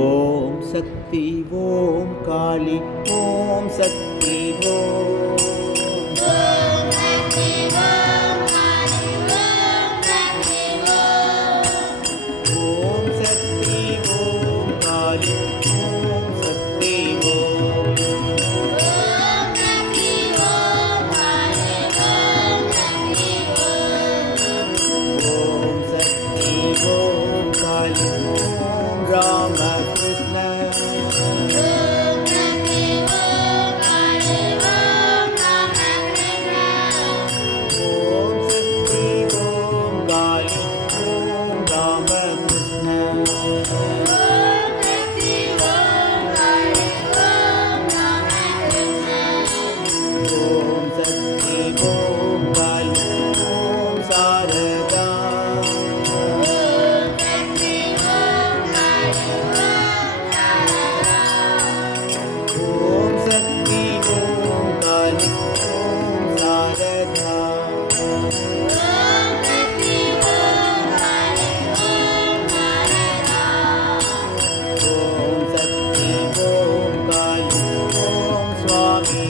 ஓம் Shakti Om காளி ஓம் Shakti Om ஓம் Shakti Om காளி ஓம் Shakti Om ஓம் Shakti Om காளி ஓம் Ramakrishna ஓம் Shakti Om காளி ஓம் Ramakrishna ஓம் Shakti Om காளி ஓம் Saradha ஓம் Shakti Om காளி ஓம் Saradha ஓம் Shakti Om காளி ஓம் சுவாமி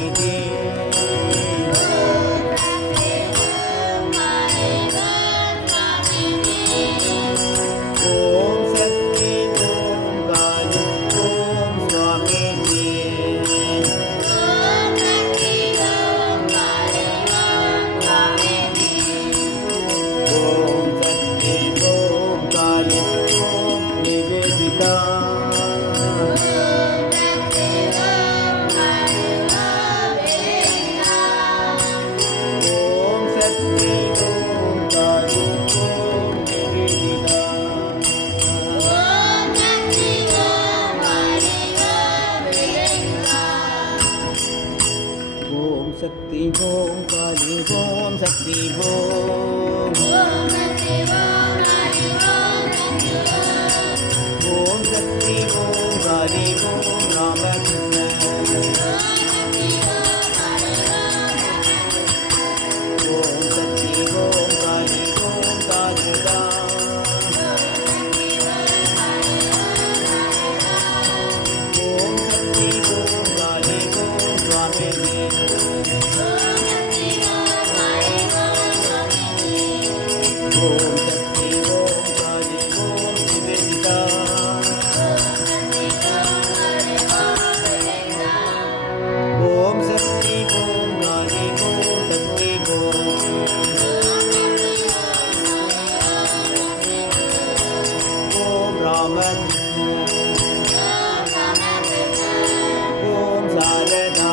ஓம் Shakti Om காளி ஓம் சுவாமி ஓம் Shakti Om காளி ஓம் Nivedita ஓம் Shakti Om காளி ஓம் Nivedita ஓம் Shakti Om காளி ஓம் Shakti Om ஓம் Shakti Om காளி ஓம் Ramakrishna ஓம் Shakti Om காளி ஓம் Saradha ஓம் Shakti Om காளி ஓம் சுவாமி ஓம் Shakti Om காளி ஓம் Nivedita ஓம் Shakti Om காளி ஓம் Shakti Om Ramakrishna ஓம் Saradha